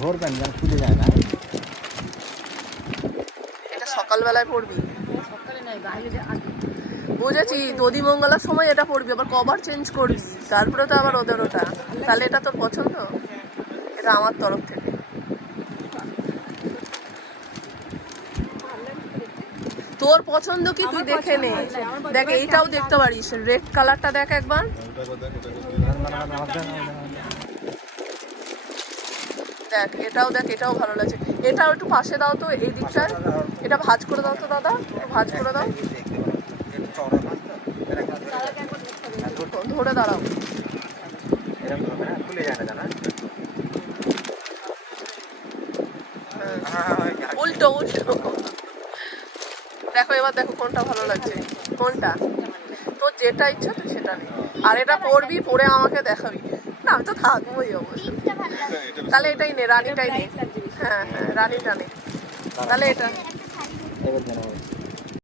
ধরবেন যেন খুলে যায় না। এটা সকালবেলায় পড়বি? বুঝেছি, দধি মঙ্গলার সময় এটা পড়বি, আবার কভার চেঞ্জ করবি, তারপরে তো আবার ওদের ওটা। তাহলে এটা তোর পছন্দ? এটা আমার তরফ থেকে। তোর পছন্দ কি তুই দেখে নে। দেখ এইটাও দেখতে পারিস, রেড কালারটা দেখ একবার। দেখ এটাও দেখ, এটাও ভালো লাগছে। এটাও একটু পাশে দাও তো, এই দিকটায়। এটা ভাঁজ করে দাও তো দাদা, একটু ভাঁজ করে দাও। ধরে দাঁড়াও। উল্টো উল্টো। দেখো এবার, দেখো কোনটা ভালো লাগছে। কোনটা তোর যেটা ইচ্ছা তুই সেটা নে। আর এটা পরবি, পরে আমাকে দেখাবি। না আমি তো থাকবোই অবশ্য। তাহলে এটাই নে, রানীটাই নে। হ্যাঁ হ্যাঁ, রানীটা নে। তাহলে এটা